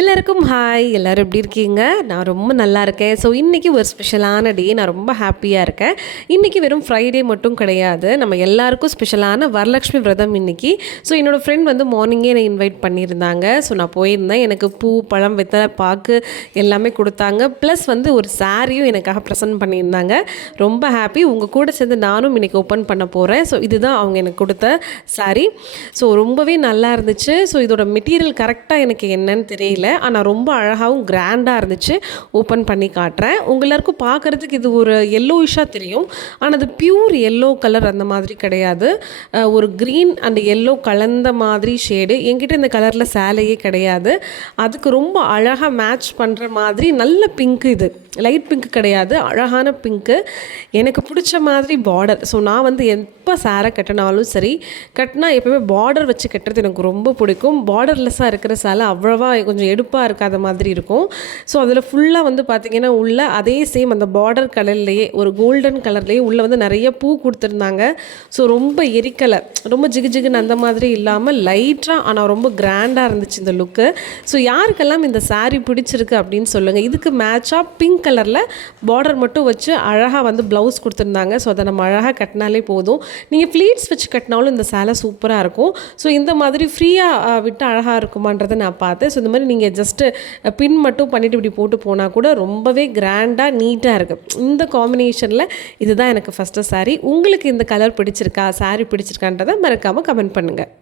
எல்லாருக்கும் ஹாய். எல்லோரும் எப்படி இருக்கீங்க? நான் ரொம்ப நல்லா இருக்கேன். ஸோ இன்றைக்கி ஒரு ஸ்பெஷலான டே. நான் ரொம்ப ஹாப்பியாக இருக்கேன். இன்றைக்கி வெறும் ஃப்ரைடே மட்டும் கிடையாது, நம்ம எல்லாருக்கும் ஸ்பெஷலான வரலட்சுமி விரதம் இன்றைக்கி. ஸோ என்னோடய ஃப்ரெண்ட் வந்து மார்னிங்கே என்னை இன்வைட் பண்ணியிருந்தாங்க. ஸோ நான் போயிருந்தேன். எனக்கு பூ, பழம், வெத்தலை பாக்கு எல்லாமே கொடுத்தாங்க. ப்ளஸ் வந்து ஒரு சாரியும் எனக்காக ப்ரெசென்ட் பண்ணியிருந்தாங்க. ரொம்ப ஹாப்பி. உங்கள் கூட சேர்ந்து நானும் இன்றைக்கி ஓப்பன் பண்ண போகிறேன். ஸோ இதுதான் அவங்க எனக்கு கொடுத்த சாரி. ஸோ ரொம்பவே நல்லா இருந்துச்சு. ஸோ இதோட மெட்டீரியல் கரெக்டாக எனக்கு என்னன்னு தெரியல, ஆனால் ரொம்ப அழகாகவும் கிராண்டாக இருந்துச்சு. ஓப்பன் பண்ணி காட்டுறேன். எல்லாருக்கும் பார்க்குறதுக்கு இது ஒரு எல்லோயிஷாக தெரியும், ஆனால் அது பியூர் எல்லோ கலர் அந்த மாதிரி கிடையாது. ஒரு க்ரீன் அண்ட் எல்லோ கலந்த மாதிரி ஷேடு. என்கிட்ட இந்த கலரில் சேலையே கிடையாது. அதுக்கு ரொம்ப அழகாக மேட்ச் பண்ணுற மாதிரி நல்ல பிங்க்கு. இது லைட் பிங்க் கிடையாது, அழகான பிங்க்கு. எனக்கு பிடிச்ச மாதிரி பார்டர். ஸோ நான் வந்து எப்போ சேரை கட்டினாலும் சரி, கட்டினா எப்போவுமே பார்டர் வச்சு கட்டுறது எனக்கு ரொம்ப பிடிக்கும். பார்டர்லெஸ்ஸாக இருக்கிற சேலை அவ்வளோவா கொஞ்சம் எடுப்பாக இருக்காத மாதிரி இருக்கும். ஸோ அதில் ஃபுல்லாக வந்து பார்த்திங்கன்னா உள்ள அதே சேம் அந்த பார்டர் கலர்லேயே ஒரு கோல்டன் கலர்லேயே உள்ளே வந்து நிறைய பூ கொடுத்துருந்தாங்க. ஸோ ரொம்ப எரிக்கலை, ரொம்ப ஜிகுன்னு அந்த மாதிரி இல்லாமல் லைட்டாக, ஆனால் ரொம்ப கிராண்டாக இருந்துச்சு இந்த லுக்கு. ஸோ யாருக்கெல்லாம் இந்த சாரீ பிடிச்சிருக்கு அப்படின்னு சொல்லுங்கள். இதுக்கு மேட்சாக பிங்க் கலரில் பார்டர் மட்டும் வச்சு அழகாக வந்து ப்ளவுஸ் கொடுத்துருந்தாங்க. ஸோ அதை நம்ம அழகாக கட்டினாலே போதும். நீங்கள் ஃப்ளீட்ஸ் வச்சு கட்டினாலும் இந்த சேலை சூப்பராக இருக்கும். ஸோ இந்த மாதிரி ஃப்ரீயாக விட்டு அழகாக இருக்குமான்றதை நான் பார்த்தேன். ஸோ இந்த மாதிரி நீங்கள் ஜஸ்ட்டு பின் மட்டும் பண்ணிவிட்டு இப்படி போட்டு போனால் கூட ரொம்பவே கிராண்டாக நீட்டாக இருக்குது. இந்த காம்பினேஷனில் இதுதான் எனக்கு ஃபஸ்ட்டு சாரீ. உங்களுக்கு இந்த கலர் பிடிச்சிருக்கா, சாரீ பிடிச்சிருக்கான்றதை மறக்காமல் கமெண்ட் பண்ணுங்கள்.